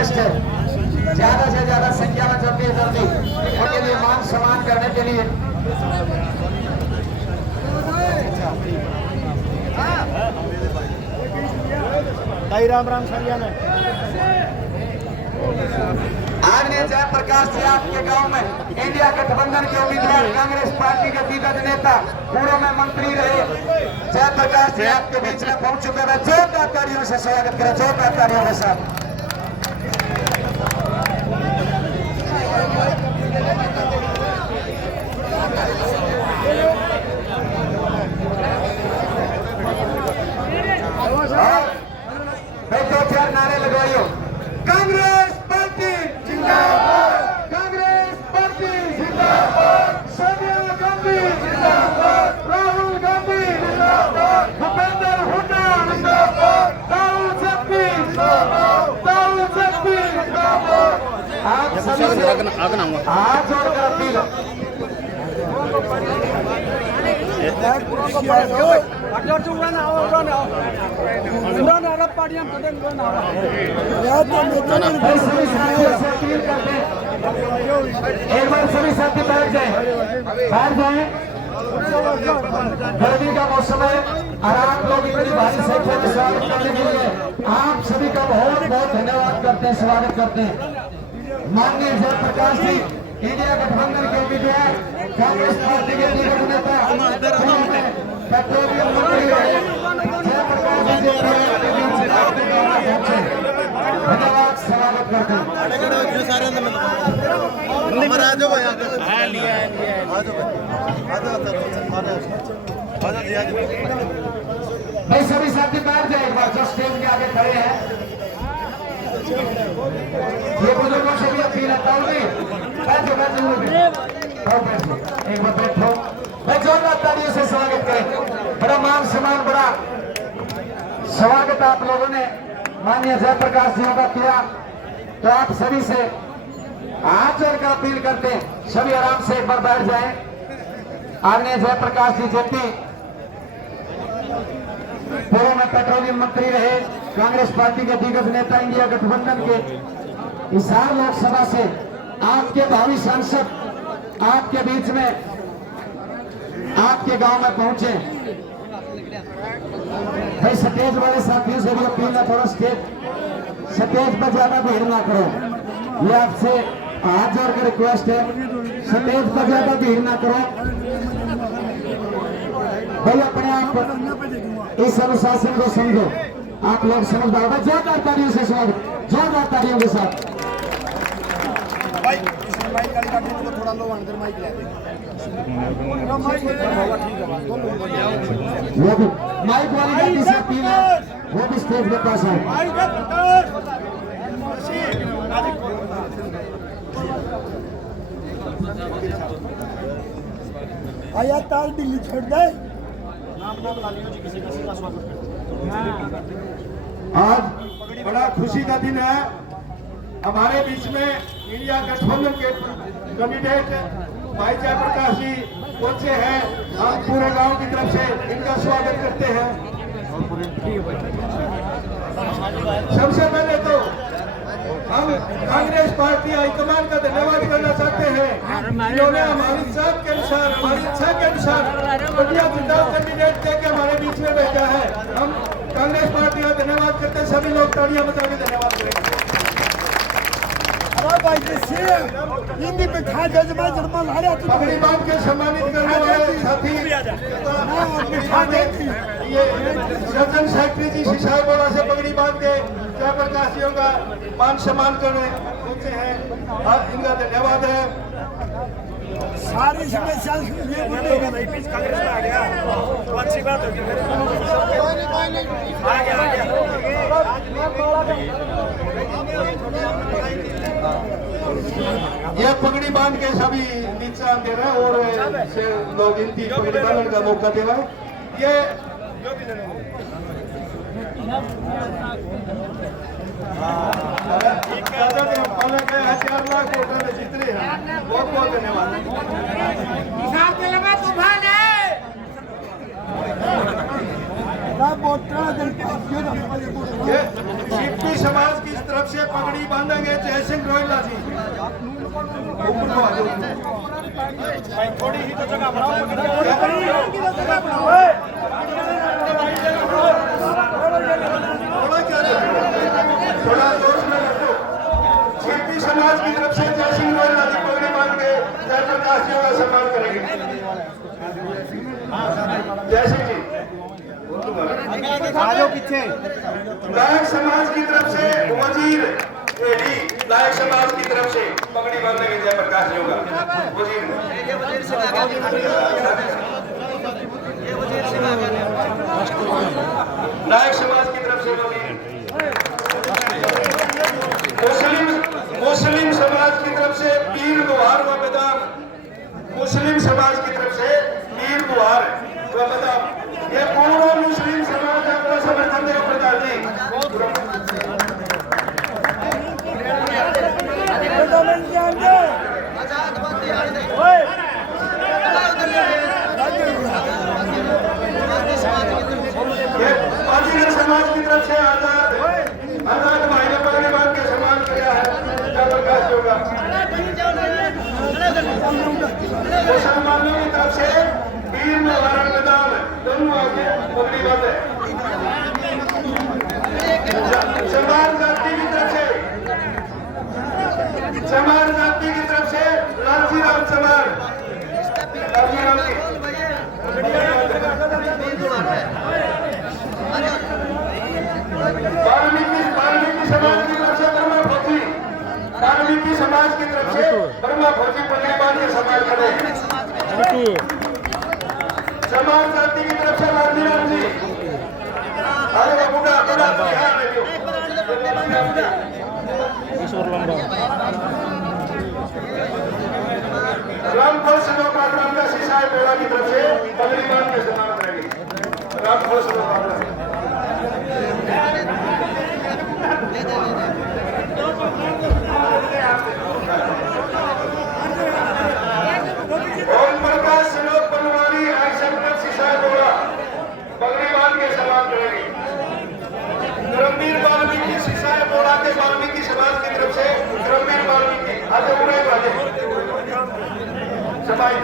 Request है ज्यादा से ज्यादा संख्या में जल्दी उनके लिए मान सम्मान करने के लिए राम राम संज्ञा ने आदरणीय जयप्रकाश जी आपके गांव में इंडिया गठबंधन के उम्मीदवार कांग्रेस पार्टी के दिग्गज नेता पूर्व में मंत्री रहे जयप्रकाश जी आपके बीच में पहुंच चुके हैं। जोरदार तालियों से स्वागत करें, जोरदार तालियों के साथ। दो चार नारे लगवाइयो। कांग्रेस पार्टी जिंदाबाद, कांग्रेस पार्टी जिंदाबाद, सोनिया गांधी जिंदाबाद, राहुल गांधी जिंदाबाद, भूपेंद्र हुड्डा जिंदाबाद, राहुल शक्ति जिंदाबाद, राहुल शक्ति जिंदाबाद। आप सभी से हाथ जोड़कर अपील एक बार सभी साथी बैठ जाए गर्मी का मौसम है और आप लोग इतनी भारी संख्या में स्वागत करने के लिए आप सभी का बहुत बहुत धन्यवाद करते हैं, स्वागत करते हैं। माननीय जयप्रकाश जी इंडिया गठबंधन के उम्मीदवार कांग्रेस पार्टी के दिग्गज नेता पेट्रोलियम मंत्री जयप्रकाश जी धन्यवाद, स्वागत करते हैं। भाई सभी साथी बैठ जाए एक बार जो स्टेज के आगे खड़े हैं। ये बुजुर्गों से भी अपील है बैठो एक बार बैठो भाई, जोरदार तालियों से स्वागत करें। बड़ा मान सम्मान, बड़ा स्वागत आप लोगों ने माननीय जयप्रकाश जी का किया। तो आप सभी से हाथ जोड़कर अपील करते हैं सभी आराम से एक बार बैठ जाएं। आदरणीय जयप्रकाश जी जेपी पूर्व में पेट्रोलियम मंत्री रहे, कांग्रेस पार्टी के दिग्गज नेता, इंडिया गठबंधन के हिसार लोकसभा से आपके भावी सांसद आपके बीच में आपके गांव में पहुंचे। भाई स्टेज वाले साथियों से भी अपील ना करो, स्टेज पर ज्यादा भीड़ ना करो, ये आपसे हाथ जोड़ के रिक्वेस्ट है। स्टेज पर ज्यादा भीड़ ना करो भाई, अपने आप इस अनुशासन को समझो। आप लोग समझदार हो। जोरदार तालियों से स्वागत, जोरदार तालियों के साथ। थोड़ा लो अंदर माइक ले वो भी माइक वाली गलती से अपील है, वो भी स्टेज के पास है। आया तार दिल्ली छोड़ दे। आज बड़ा खुशी का दिन है। हमारे बीच में इंडिया गठबंधन के कैंडिडेट भाई जयप्रकाश जी पहुंचे हैं। हम पूरे गांव की तरफ से इनका स्वागत करते हैं। सबसे पहले तो हम कांग्रेस पार्टी हाईकमान का धन्यवाद करना चाहते हैं, जिन्होंने हमारी इच्छा के अनुसार, हमारी इच्छा के अनुसार बढ़िया चुनाव कैंडिडेट देके हमारे बीच में बैठा है। हम कांग्रेस पार्टी का धन्यवाद करते हैं। सभी लोग तालियां बजा के धन्यवाद करेंगे। हिंदी में खा पगड़ी बांध के सम्मानित करने वाले साथी ये सज्जन सेक्रेटरी जी सिसाई बोला से पगड़ी बांध के जयप्रकाश जी का मान सम्मान करने पहुंचे हैं, इनका धन्यवाद है। सारी समस्या कांग्रेस में आ गया तो अच्छी बात होगी। आ गया ये पगड़ी बांध के सभी नीचा दे रहे हैं और से लोग इनकी पगड़ी बांधने का मौका दे रहे हैं। ये हजार लाख वोटर ने जीत रहे हैं। बहुत बहुत धन्यवाद। समाज की तरफ से पगड़ी बांधेंगे जय सिंह रोहिला जी। ऊपर को आ जाओ। थोड़ी ही तो जगह बनाओ। थोड़ा जोश में रखो। छेत्री समाज की तरफ से जय सिंह रोहिला जी पगड़ी बांध के जयप्रकाश जी का सम्मान करेंगे। जय सिंह जी। पीछे नायक समाज की तरफ से वजीर एडी, नायक समाज की तरफ से पगड़ी बांधेंगे जयप्रकाश जी का वजीर। नायक समाज की तरफ से वजीर। मुस्लिम समाज की तरफ से पीर गुहार व बदाम। मुस्लिम समाज की तरफ से पीर गुहार व बदाम। ये पूरा मुस्लिम समाज आपका समर्थन देगा प्रधान जी। ये बाजीगर समाज की तरफ से आजाद भाई ने पगड़ी बांध के सम्मान किया है जयप्रकाश जी का। मुसलमानों की तरफ से पीर मुबारक मैदान दोनों आगे पगड़ी बांधे। चमार जाति की तरफ से लालजी राम चमार, लालजी राम जी। वाल्मीकि समाज की तरफ से बर्मा फौजी, वाल्मीकि समाज की तरफ से बर्मा फौजी पगड़ी बांध के सम्मान करेंगे। चमार जाति की तरफ से लालजी राम जी। अरे बुढ़ा रामफल सिंह का शीशाई बोला की तरफ से पगड़ी बांध के सम्मान करेंगे। रामफल सिंह ओम प्रकाश सिलोक बनवारी एक्सेप्टेड शीशाई बोला पगड़ी बांध के सम्मान करेंगे। धर्मवीर वाल्मीकि शीशाई बोला के वाल्मीकि समाज की तरफ से धर्मवीर वाल्मीकि आज उड़े बाजे सबाई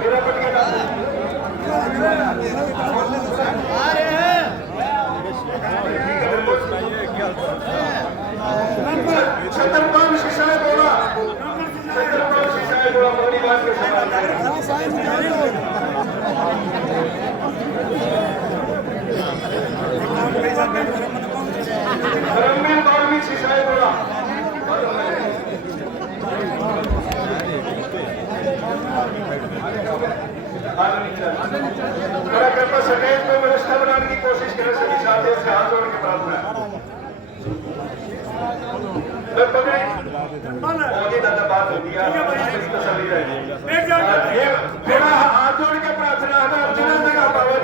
मेरा पटिया छत्रपाल शीशाई बोला पगड़ी बांध के सम्मान धर्मवीर वाल्मीकि शीशाई बोला। मेरा कृपया स्टेज में व्यवस्था बनाने की कोशिश करें सभी साथियों से हाथ जोड़ के प्रार्थना। दादा बात होती है थोड़ा हाथ जोड़ के प्रार्थना है ना जिला जगह पावे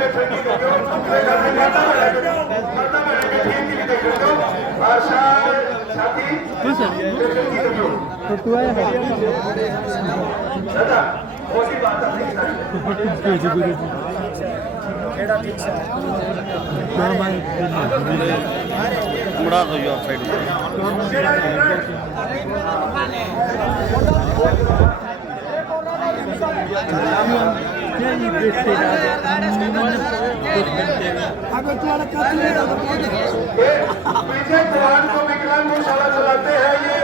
दादा कोई बात मुड़ा दो यो साइड को विकलांग गौशाला चलाते हैं ये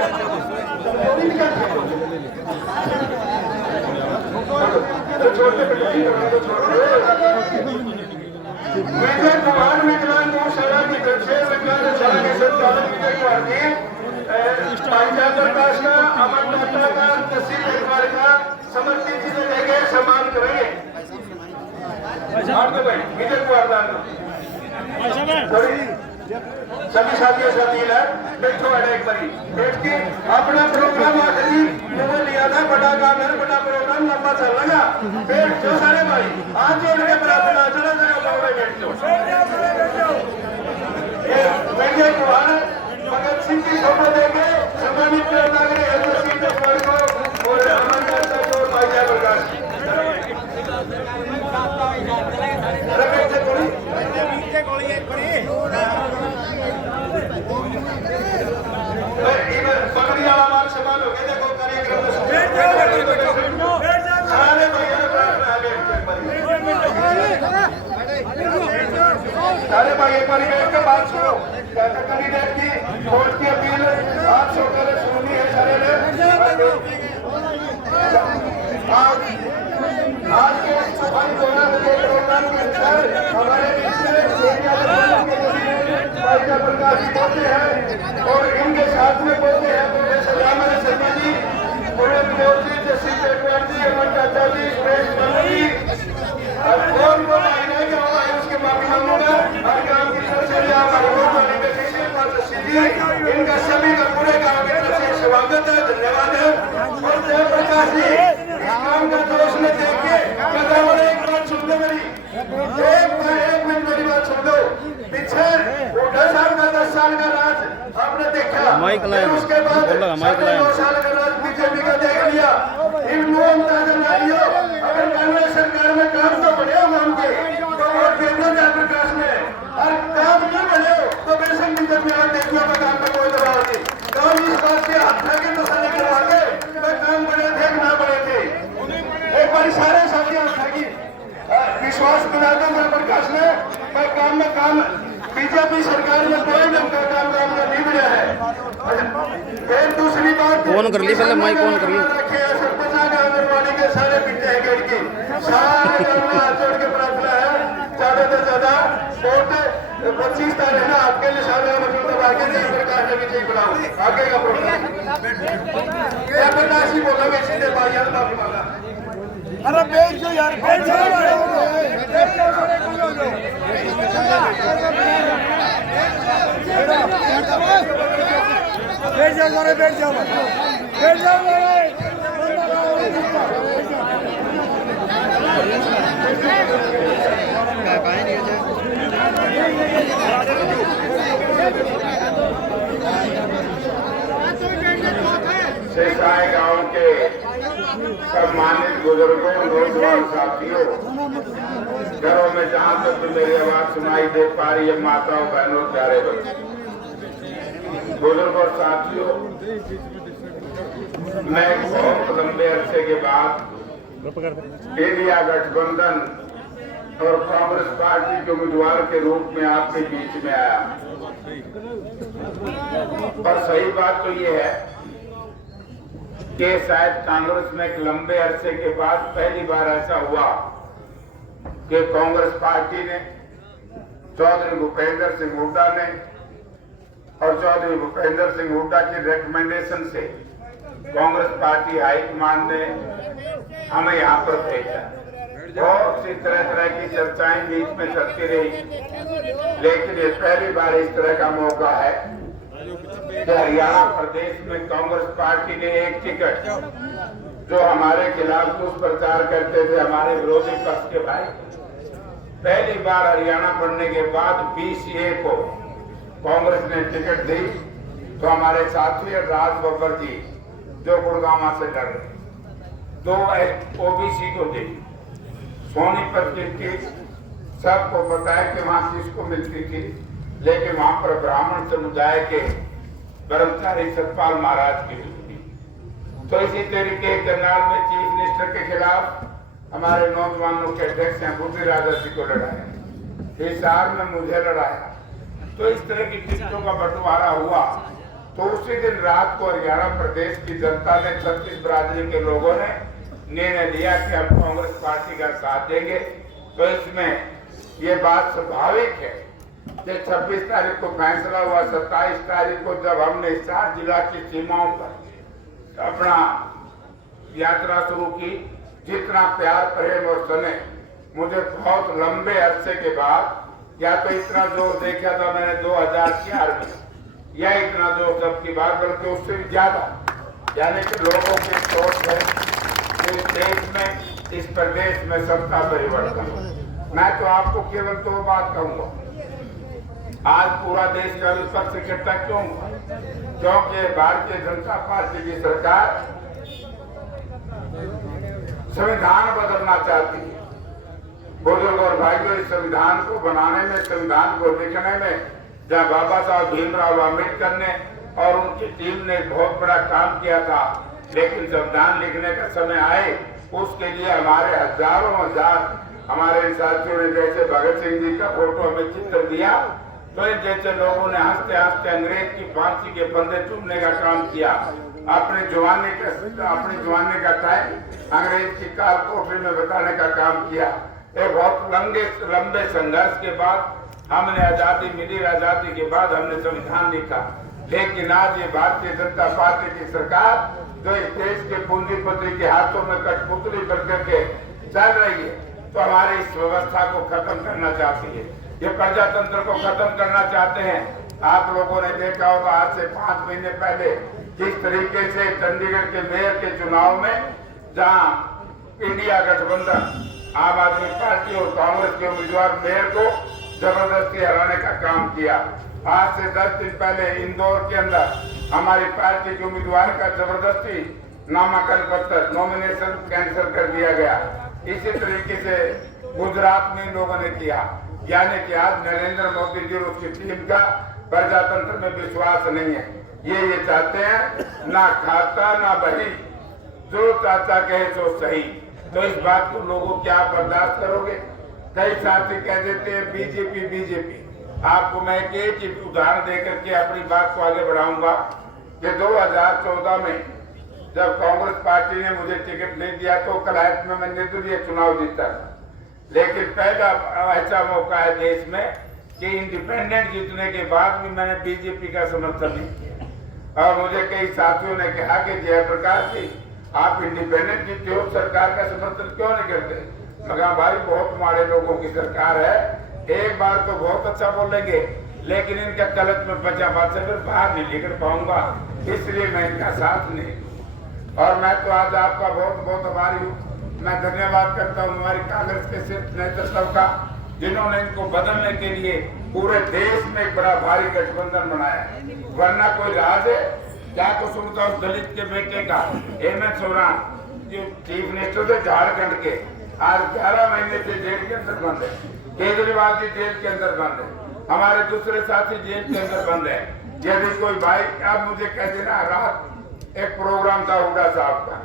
छोटे विजय कुमार विकलांग गौशाला की तरफ से विकलांग गौशाला के संचालक विजय कुमार जी पंचायत प्रकाश का अमरनाथा का तहसील कुमार का समर्पित चीजें लेके सम्मान करेंगे। विजय कुमार दान सभी साथियों से अपील है बैठो एक बारी बैठ के अपना प्रोग्राम आखिरी वो लिया था बड़ा काम है बड़ा प्रोग्राम लंबा चल लगा बैठ जाओ सारे भाई आज जोड़ के प्रार्थना चला जाओ बैठ जाओ। विजय कुमार भगत सिंह की फोटो देंगे सम्मानित करना को और अमरनाथ और भाई जयप्रकाश सारे भाई एक बार बैठ के बात सुनो। कैंडिडेट की कोर्ट की अपील आप सबको सुननी है सारे ने। आज के भाई कोरोना के प्रोग्राम के अनुसार हमारे बीच में प्रकाश जी बोलते हैं और इनके साथ में बोलते हैं प्रोफेसर रामन शर्मा जी, पूरे विनोद जी, जस्सी चेकवार जी, अमन चाचा जी, सुरेश वर्मा जी और कौन कौन आएगा क्या होगा उसके माफी मांगूंगा। हर गांव की तरफ से हमारे इनका सभी का पूरे गांव की तरफ से स्वागत है, धन्यवाद है। और जयप्रकाश जी इस काम का दोष में देख के एक बात सुन दो मेरी, एक मिनट मेरी बात सुन दो। पीछे 10 साल का राज आपने देखा, उसके बाद 2 साल का राज बीजेपी का देख लिया। इन नारियों अगर कांग्रेस सरकार में काम तो बढ़े हो हम के तो वोट देना जयप्रकाश में, और काम नहीं बढ़े तो बेशक बीजेपी में देखिए काम का कोई दबाव नहीं। काम इस बात के हाथ के तसल्ली करवाते काम बढ़े थे ना बढ़े थे। एक बार सारे साथियों उठाएगी विश्वास दिला दो जयप्रकाश ने काम में काम बीजेपी सरकार में कोई ढंग का काम नहीं मिला है। फिर दूसरी बात कौन कर ली पहले माइक कौन कर ली सरपंच आंगनबाड़ी के सारे पिंडे हैं गेट की सारे हाथ जोड़ के प्रार्थना है ज्यादा से ज्यादा वोट 25 तारीख ना आपके निशान मतलब आगे जयप्रकाश ने विजय बुलाओ आगे का प्रोग्राम जयप्रकाश ही बोलोगे सीधे भाई माफी मांगा। अरे बैठ जाओ यार, बैठ जाओ शेषाई गांव के सम्मानित बुजुर्गों, नौजवान साथियों, घरों में जहां तक मेरी आवाज सुनाई दे पा रही है, माताओं, बहनों, प्यारे बच्चों, बुजुर्गों, साथियों, मैं बहुत लंबे अरसे के बाद इंडिया गठबंधन और कांग्रेस पार्टी के उम्मीदवार के रूप में आपके बीच में आया। और सही बात तो ये है कि शायद कांग्रेस में एक लंबे अरसे के बाद पहली बार ऐसा हुआ कि कांग्रेस पार्टी ने चौधरी भूपेंद्र सिंह हुड्डा ने और चौधरी भूपेंद्र सिंह हुड्डा की रिकमेंडेशन से कांग्रेस पार्टी हाईकमान ने हमें यहाँ पर भेजा। बहुत सी तरह की चर्चाएं बीच में चलती रही, लेकिन ये पहली बार इस तरह का मौका है कि हरियाणा प्रदेश में कांग्रेस पार्टी ने एक टिकट जो हमारे खिलाफ दुष्प्रचार करते थे हमारे विरोधी पक्ष के भाई, पहली बार हरियाणा बनने के बाद 20A को कांग्रेस ने टिकट दी। तो हमारे साथी राज बब्बर जी जो गुड़गांव से लड़ रहे 2 OBC को दी। सोनीपत की सबको पता है कि वहां किसको मिलती थी, लेकिन वहां पर ब्राह्मण समुदाय के ब्रह्मचारी सतपाल महाराज की थी। तो इसी तरीके करनाल में चीफ मिनिस्टर के खिलाफ हमारे नौजवानों के अध्यक्ष हैं बुद्धि राजा जी को लड़ाया, हिसार में मुझे लड़ाया। तो इस तरह की टिकटों का बंटवारा हुआ। तो उसी दिन रात को हरियाणा प्रदेश की जनता ने 36 बिरादरी के लोगों ने निर्णय लिया कि हम कांग्रेस पार्टी का साथ देंगे। तो इसमें ये बात स्वाभाविक है कि 26 तारीख को फैसला हुआ। 27 तारीख को जब हमने 4 जिला की सीमाओं पर अपना यात्रा शुरू की, जितना प्यार, प्रेम और स्नेह मुझे बहुत लंबे अरसे के बाद, या तो इतना जोर देखा था मैंने 2004 में, या इतना जोर सबकी बात, बल्कि उससे भी ज्यादा, यानी कि लोगों की सोच है इस देश में, इस प्रदेश में सत्ता परिवर्तन। मैं तो आपको केवल 2 बात कहूंगा। आज पूरा देश का विपक्ष इकट्ठा क्यों हुआ? क्योंकि भारतीय जनता पार्टी की सरकार संविधान बदलना चाहती है। बुजुर्ग और भाइयों, इस संविधान को बनाने में, संविधान को लिखने में, जहाँ बाबा साहब भीमराव अम्बेडकर ने और उनकी टीम ने बहुत बड़ा काम किया था, लेकिन संविधान लिखने का समय आए उसके लिए हमारे हजारों हजार हमारे इन साथियों ने जैसे भगत सिंह जी का फोटो हमें चित्र दिया, तो इन जैसे लोगों ने हंसते हंसते अंग्रेज की फांसी के फंदे चूमने का काम किया। अपने जवानी का टाइम अंग्रेज की काल कोठरी में बताने का काम किया। एक बहुत लंबे संघर्ष के बाद हमने आजादी मिली। आजादी के बाद हमने संविधान लिखा, लेकिन आज ये भारतीय जनता पार्टी की सरकार जो इस देश के पूंजीपति के हाथों में कठपुतली बन करके चल रही है, तो हमारी इस व्यवस्था को खत्म करना चाहती है, ये प्रजातंत्र को खत्म करना चाहते हैं। आप लोगों ने देखा होगा आज से 5 महीने पहले जिस तरीके से चंडीगढ़ के मेयर के चुनाव में, जहां इंडिया गठबंधन आम आदमी पार्टी और कांग्रेस के उम्मीदवार मेयर को जबरदस्ती हराने का काम किया। आज से 10 दिन पहले इंदौर के अंदर हमारी पार्टी के उम्मीदवार का जबरदस्ती नामांकन पत्र नॉमिनेशन कैंसिल कर दिया गया। इसी तरीके से गुजरात में लोगों ने किया। यानी कि आज नरेंद्र मोदी जी और उसकी टीम का प्रजातंत्र में विश्वास नहीं है। ये चाहते हैं ना खाता ना बही, जो चाचा कहे सो सही। तो इस बात को लोगों क्या बर्दाश्त करोगे? कई साथी कह देते हैं बीजेपी। आपको मैं एक ही उदाहरण देकर के अपनी बात को आगे बढ़ाऊंगा कि 2014 में जब कांग्रेस पार्टी ने मुझे टिकट नहीं दिया तो कलायत में मैं निर्दलीय चुनाव जीता, लेकिन पहला ऐसा मौका है देश में कि इंडिपेंडेंट जीतने के बाद भी मैंने बीजेपी का समर्थन नहीं किया। और मुझे कई साथियों ने कहा कि जयप्रकाश जी आप इंडिपेंडेंट जीते हो, सरकार का समर्थन क्यों नहीं करते? मगर भाई बहुत माड़े लोगों की सरकार है, एक बार तो बहुत अच्छा बोलेंगे, लेकिन इनका गलत में बचा बात से फिर बाहर नहीं लेकर पाऊंगा, इसलिए मैं इनका साथ नहीं। और मैं तो आज आपका बहुत बहुत आभारी हूँ। मैं धन्यवाद करता हूँ हमारी कांग्रेस के सिर्फ नेतृत्व का, जिन्होंने इनको बदलने के लिए पूरे देश में एक बड़ा भारी गठबंधन बनाया। वरना कोई राज है क्या? को सुनता हूँ दलित के बेटे का हेमंत सोरेन जो चीफ मिनिस्टर थे झारखंड के, आज 11 महीने से जेल के अंदर बंद है। केजरीवाल जी जेल के अंदर बंद है, हमारे दूसरे साथी जेल के अंदर बंद है। यदि कोई भाई अब मुझे कह देना, रात एक प्रोग्राम था हुडा साहब का,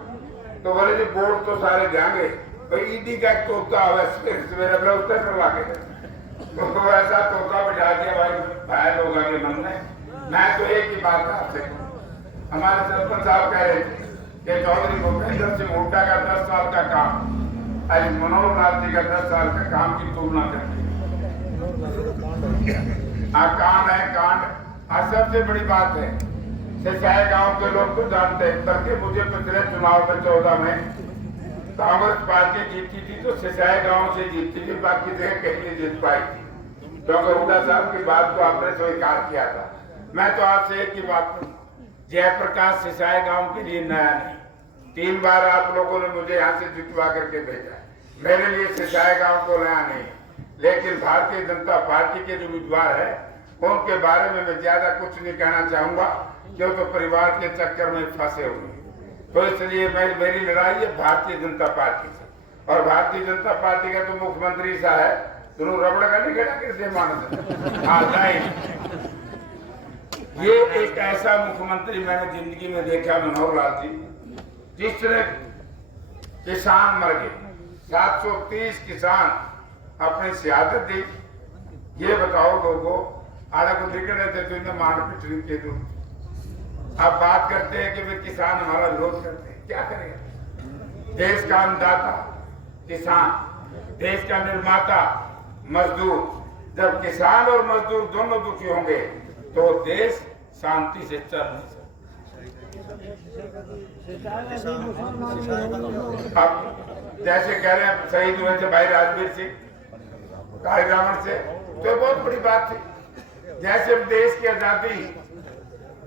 तो बोले जी बोर्ड तो सारे जाएंगे, भाई ईडी का एक तोता हुआ सवेरे में उतर करवा के, तो ऐसा तोता बिठा दिया भाई लोगों के मन में। मैं तो एक ही बात आपसे, हमारे सरपंच साहब कह रहे थे कि चौधरी भूपेंद्र सिंह हुड्डा का 10 साल का काम अरे मनोहर लाल जी का 10 साल का काम की तुलना करते कांड है कांड। और सबसे बड़ी बात है, सिसाई गांव के लोग तो जानते हैं, बल्कि मुझे पिछले चुनाव में 14 में कांग्रेस पार्टी जीती थी तो सिसाई गांव से जीती थी, बाकी जगह कहीं नहीं जीत पाई थी, क्योंकि हुड्डा साहब की बात को आपने स्वीकार किया था। मैं तो आपसे एक ही बात करूँ, जयप्रकाश सिसाई गांव के लिए नया नहीं, 3 बार आप लोगों ने मुझे यहाँ से जितवा करके भेजा। मेरे लिए सिसाई गांव को नया नहीं, लेकिन भारतीय जनता पार्टी के जो उम्मीदवार है उनके बारे में मैं ज्यादा कुछ नहीं कहना चाहूंगा, क्यों तो परिवार के चक्कर में फंसे हुए। तो इसलिए मेरी लड़ाई है भारतीय जनता पार्टी से, और भारतीय जनता पार्टी का तो मुख्यमंत्री सा है, दोनों रबड़ का नहीं कहना किसे मानते। हाँ नहीं, ये एक ऐसा मुख्यमंत्री मैंने जिंदगी में देखा, मनोहर लाल जी, जिसने किसान मर गए, 730 किसान अपनी शहादत दी। ये बताओ लोगों, आधा को दिख रहे थे तो इन्हें मार पिटनी के दो। अब बात करते हैं कि वे किसान हमारा विरोध करते हैं, क्या करें? देश का अन्नदाता किसान, देश का निर्माता मजदूर, जब किसान और मजदूर दोनों दुखी होंगे तो देश शांति से चल नहीं सकता। अब जैसे कह रहे हैं शहीद हुए थे भाई राजवीर सिंह कालीरामन से, तो बहुत बड़ी बात थी। जैसे हम देश की आजादी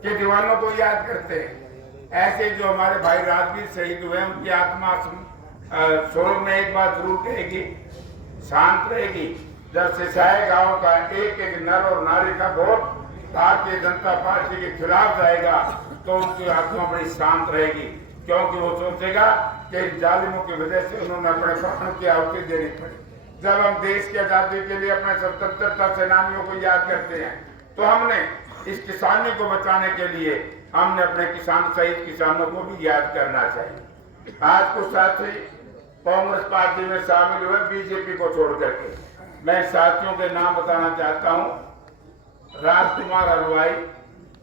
के दीवानों को याद करते हैं, ऐसे जो हमारे भाई राजवीर शहीद हुए उनकी आत्मा स्वर्ग में एक बात जरूर कहेगी, शांत रहेगी। जब सिसाई गांव का एक एक नर और नारी का वोट भारतीय जनता पार्टी के खिलाफ जाएगा तो उनकी आत्मा बड़ी शांत रहेगी, क्योंकि वो सोचेगा कि जालिमों की वजह से उन्होंने अपने प्राणों की आहुति देनी पड़ी। जब हम देश की आजादी के लिए अपने स्वतंत्रता सेनानियों को याद करते हैं, तो हमने इस किसानी को बचाने के लिए हमने अपने किसान शहीद किसानों को भी याद करना चाहिए। आज कुछ साथी कांग्रेस पार्टी में शामिल हुए बीजेपी को छोड़ करके। मैं साथियों के नाम बताना चाहता हूं, राजकुमार हलवाई,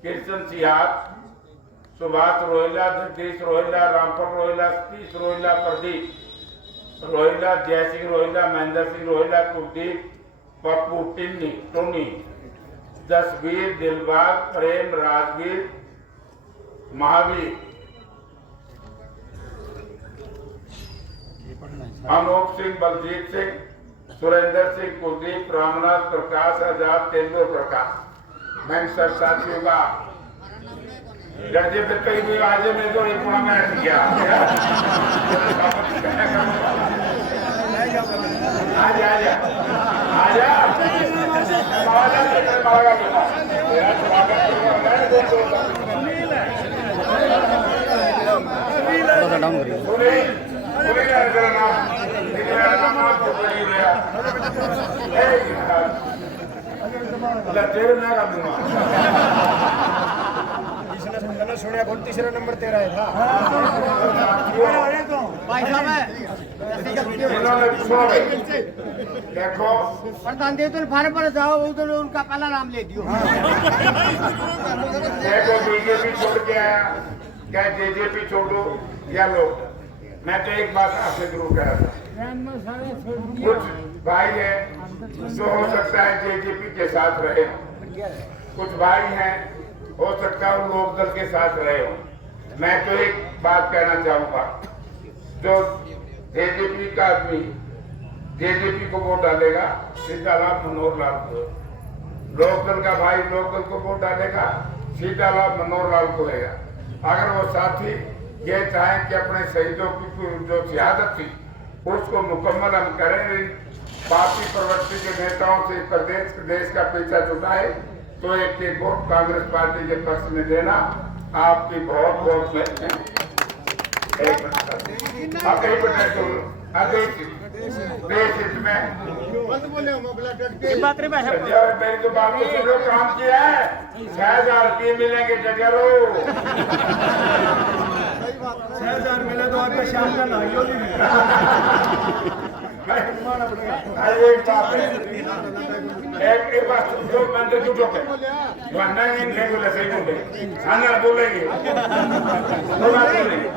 कृष्ण सिहाग, सुभाष रोहिला, जगदीश रोहिला, रामफल रोहिला, सतीश रोहिला, प्रदीप रोहिला, जयसिंह रोहिला, महेंद्र सिंह रोहिला, कुलदीप, पप्पू टोनी, जसवीर, दिलबाग, प्रेम, राजवीर, महावीर, अनूप सिंह, बलजीत सिंह, सुरेंद्र सिंह, कुलदीप, रामनाथ, प्रकाश, आजाद, तेंदुल प्रकाश। मैं सब साथियों का फिर कहीं भी आज में तो एक पूरा मैच किया थोड़ा सा डाउन करिए। तेरे मैं कर दूंगा। मैंने सुना कौन तीसरा नंबर तेरा है था। देखो प्रधान देव तो फार्म पर जाओ उधर उनका पहला नाम ले दियो। देखो बीजेपी छोड़ के आया, क्या जेजेपी छोड़ो या लोग। मैं तो एक बात आपसे जरूर कह रहा था, कुछ भाई है जो हो सकता है जेजेपी के साथ रहे, कुछ भाई हैं हो सकता है लोकदल के साथ रहे हो। मैं तो एक बात कहना चाहूंगा, जो जेजेपी का आदमी जेजेपी को वोट डालेगा सीधा लाभ मनोहर लाल को, लोकदल का भाई लोकदल को वोट डालेगा सीधा लाभ मनोहर लाल को लेगा। अगर वो साथी ये चाहें कि अपने शहीदों की जो शहादत थी उसको मुकम्मल हम करें, पार्टी प्रवृत्ति के नेताओं से प्रदेश देश का पीछा छुटाए, तो एक वोट कांग्रेस पार्टी के पक्ष में देना आपकी बहुत बहुत देश हित में मेरी तो बात को सुनो, काम किया है 6,000 रुपये मिलेंगे डगरो। 6,000 मिले तो आपका शाम का नाइयो नहीं मिला। एक बात जो मंदिर क्यों ठोके वरना नहीं बोले सही बोले खाना बोलेंगे तो बात बोलेंगे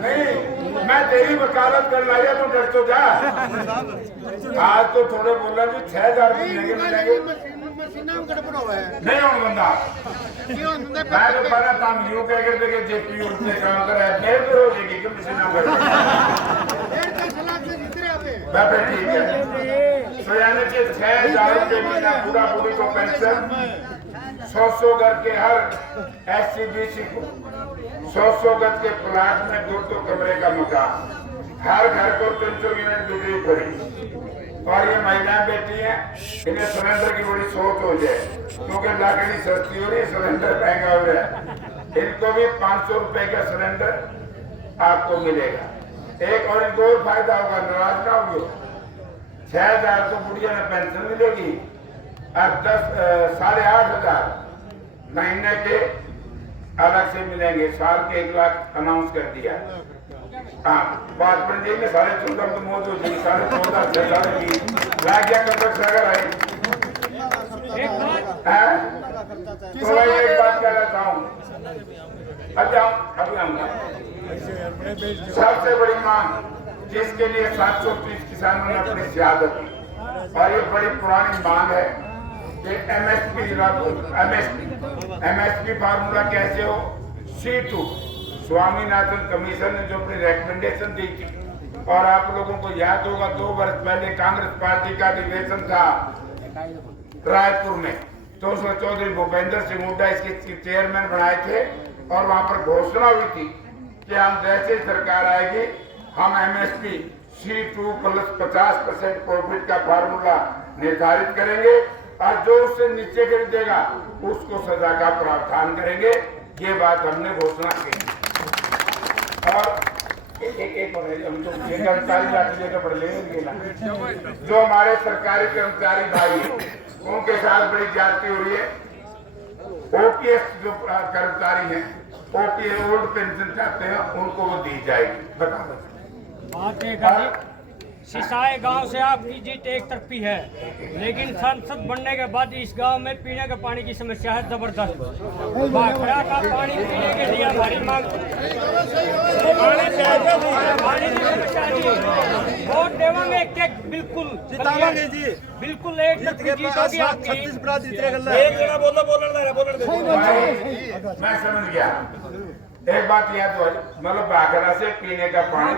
नहीं। मैं तेरी वकालत कर लाया तो डर तो जा। आज तो थोड़े बोला जी 6,000 मिलेंगे नहीं हो बंदा। मैं तो पहले काम यूं कह कर देखे जेपी उनसे काम कर रहा है मेरे तो हो जाएगी क्यों किसी नाम कर ठीक है। तो यानी कि 6,000 रुपये महीना पूरा पूरी को पेंशन, 100 गज के हर SC/BC को 100 गज के प्लाट में 2 कमरे का मकान, हर घर को 300 यूनिट बिजली फ्री। और ये महिलाएं बैठी हैं, इन्हें सिलेंडर की बड़ी सोच हो जाए क्योंकि लकड़ी सस्ती हो रही, सिलेंडर महंगा हो रहा है। इनको भी 500 रुपए का सिलेंडर आपको मिलेगा। एक और इनको और फायदा होगा, नाराज ना होगी। 6,000 तो बुढ़िया में पेंशन मिलेगी और 8,500 महीने के अलग से मिलेंगे। साल के 1 लाख अनाउंस कर दिया। हाँ, बात बन जाएगी 14.5 तो मौत हो जाएगी, 14.5 से 20 लाख क्या कब तक सागर आई। तो मैं एक बात कहना चाहूँ, अभी आऊंगा। सबसे बड़ी मांग जिसके लिए 730 किसानों ने अपनी शहादत दी, और ये बड़ी पुरानी मांग है कि MSP फार्मूला कैसे हो। C2 स्वामीनाथन कमीशन ने जो अपनी रिकमेंडेशन दी थी, और आप लोगों को याद होगा 2 वर्ष पहले कांग्रेस पार्टी का अधिवेशन था रायपुर में, तो उसमें चौधरी भूपेंद्र सिंह हुड्डा इसके चेयरमैन बनाए थे, और वहां पर घोषणा हुई थी कि हम जैसे सरकार आएगी हम MSP C2 प्लस 50% प्रॉफिट का फार्मूला निर्धारित करेंगे, और जो उससे नीचे खरीदेगा उसको सजा का प्रावधान करेंगे। ये बात हमने घोषणा की। और एक हम तो कर्मचारी जाति पढ़ लेंगे ना, जो हमारे सरकारी कर्मचारी भाई हैं उनके साथ बड़ी जाति हो रही है। OPS जो कर्मचारी हैं, OPS ओल्ड पेंशन चाहते हैं, उनको वो दी जाएगी। बता बात एक है जी, सिसाई गांव से आपकी जीत एक तरफी है, लेकिन सांसद बनने के बाद इस गांव में पीने के पानी की समस्या है जबरदस्त। भाखड़ा का पानी पीने के लिए हमारी मांग पानी की समस्या जी। वोट देवांगे एक बिल्कुल जितावांगे जी, बिल्कुल एक तरफी जीत होगी आपकी। 36% एक जना बोलने मैं समझ गया। एक बात याद हो, मतलब भाखड़ा से पीने का पानी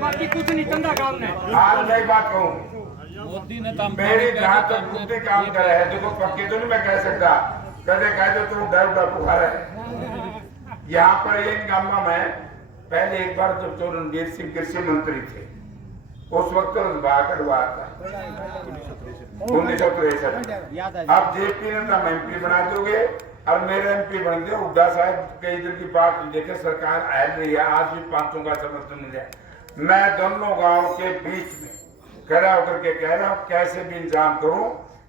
बाकी कुछ नहीं धंधा काम ने। आज मैं एक बात कहूँ, मेरी जहाँ तक बुद्धि काम कर रहे हैं, देखो पक्की तो नहीं मैं कह सकता, कदे कह दो तुम डर बुखार है। यहाँ पर एक गामा में पहले एक बार जब तो रणवीर सिंह कृषि मंत्री थे, उस वक्त भाखड़ हुआ था 1963। अब जेपी ने तो MP बना दोगे और मेरे MP बन गए। हुड्डा साहब कई दिन की बात देखे, सरकार आ रही है, आज भी 500 का समर्थन मिल जाए। मैं दोनों गांव के बीच में खड़ा होकर के कह रहा हूँ, कैसे भी इंतजाम करूं,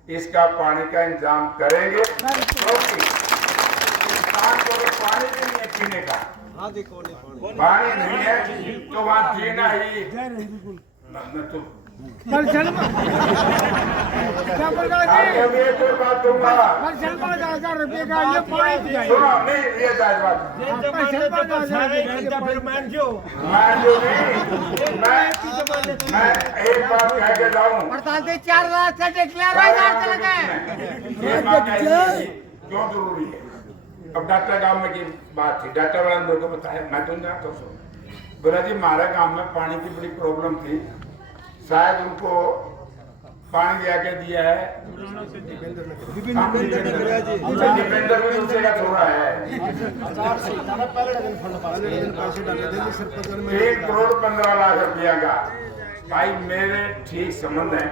इसका पानी का इंतजाम करेंगे। क्योंकि किसान को तो पानी भी नहीं है पीने का, पानी नहीं है तो वहाँ जीना ही मैं तो एक और बात दूंगा, सुनो नहीं ये जायज बात मैं एक बात कह के जाऊँ, 4 लाख से डिक्लेयर चले गए। क्यों जरूरी है। अब डॉक्टर गांव में की बात थी, डॉक्टर वाला ने मेरे को बताया, मैं तो नहीं जानता हूँ। बोला जी हमारे गांव में पानी की बड़ी प्रॉब्लम थी, शायद उनको पानी दिया के दिया है दीपेंद्र भी उनसे का छोड़ा है 1,15,00,000 रुपया का। भाई मेरे ठीक संबंध है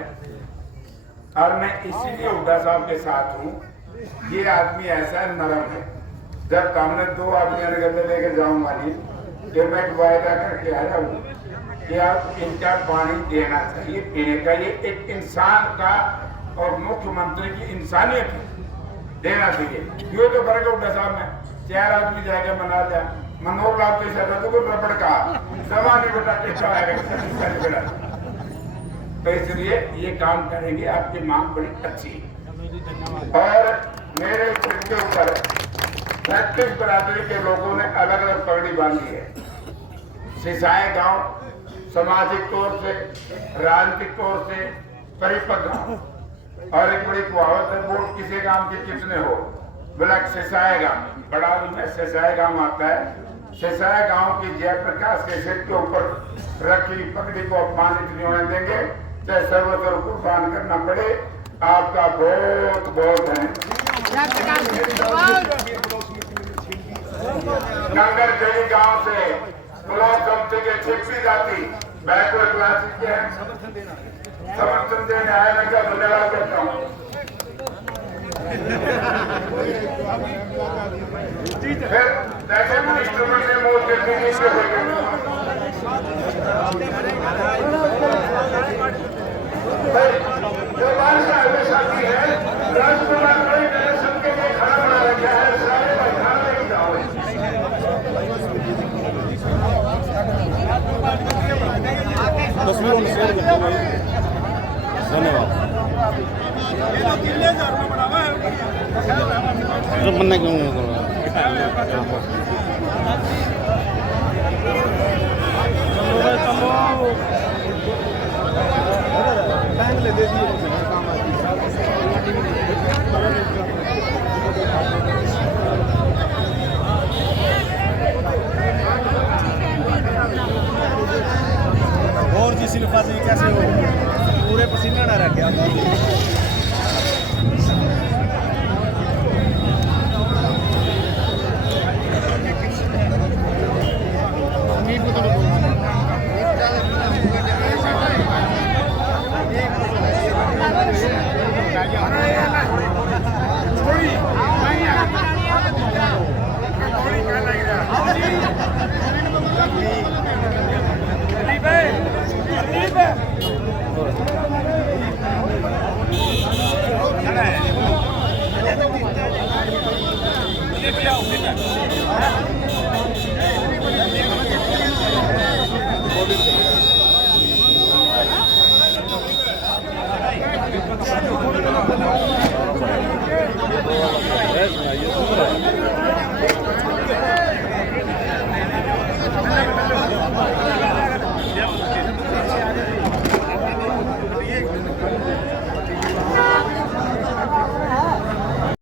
और मैं इसीलिए हुड्डा साहब के साथ हूँ। ये आदमी ऐसा नरम है, जब सामने 2 आदमी गले लेके जाऊंगा नहीं कि मैं वायदा करके आया हूँ कि आप इनका पानी देना चाहिए पीने का। ये एक इंसान का और मुख्यमंत्री की इंसानियत है, देना चाहिए। ये तो फर्क है हुड्डा साहब में, 4 आदमी जाके मना लिया, मनोहर लाल तो इसे तो कोई रबड़ का जमाने बेटा कैसा आएगा। तो इसलिए ये काम करेंगे, आपकी मांग बड़ी अच्छी है। और मेरे के ऊपर 36 बरादरी के लोगों ने अलग अलग पगड़ी बांधी है। सिसाई गांव सामाजिक तौर से, राजनीतिक तौर से परिपक्व गांव, और एक बड़ी कहावत है, वोट किसी गांव के कितने हो, बोला सिसाई गांव, बड़ा में सिसाई गांव आता है। सिसाई गांव की जयप्रकाश के सिर के ऊपर रखी पगड़ी को अपमानित नहीं होने देंगे, चाहे सर्वस्व कुर्बान करना पड़े। आपका बहुत बहुत नगर गली गांव से ब्लॉक कमिटी के छिपी जाती बैकवर्ड क्लासेस के समर्थन देने आए, मैं क्या धन्यवाद करता हूँ। फिर जैसे मिनिस्टर ने मोदी जी जो बादशाह हमेशा की है, राजकुमार बड़ी तरह सबके लिए खाना बना रखा है, सारे खाना लेके जाओ। धन्यवाद। बनना क्यों और जी सिल्फा जी कैसे हो, पूरे पसीना ना रह गया। ऊपर